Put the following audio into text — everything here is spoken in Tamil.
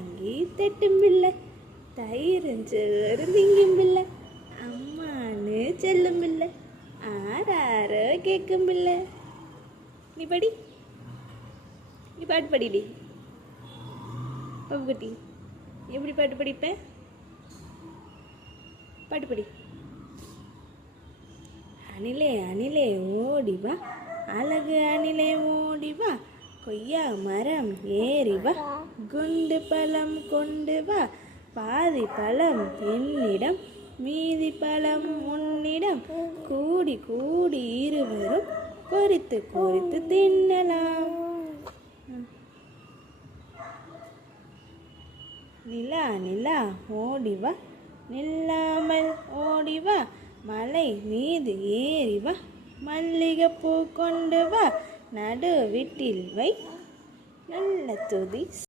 வாங்கி தட்டும் பிள்ளை, தயிரஞ்சோறு திங்கும் பிள்ளை, அம்மானு செல்லும் பிள்ளை, ஆறாரோ கேட்கும் பிள்ளை. நீ படி, நீ பாட்டு படிடி பப்புக்குட்டி. எப்படி பாட்டு படிப்பேன்? பாட்டு படி. அணிலே அணிலே ஓடி வா, அழகு அணிலே ஓடி வா, கொய்யா மரம் ஏறி வா, குண்டு பழம் கொண்டு வா, பாதி பழம் என்னிடம் மீதி பழம் உன்னிடம், கூடி கூடி இருவரும் கொறித்து கொறித்து தின்னலாம். நிலா நிலா ஓடி வா, நில்லாமல் ஓடி வா, மலை மீது ஏறி வா, மல்லிகைப்பூ கொண்டு வா, நடு வீட்டில் வை நல்ல துதி.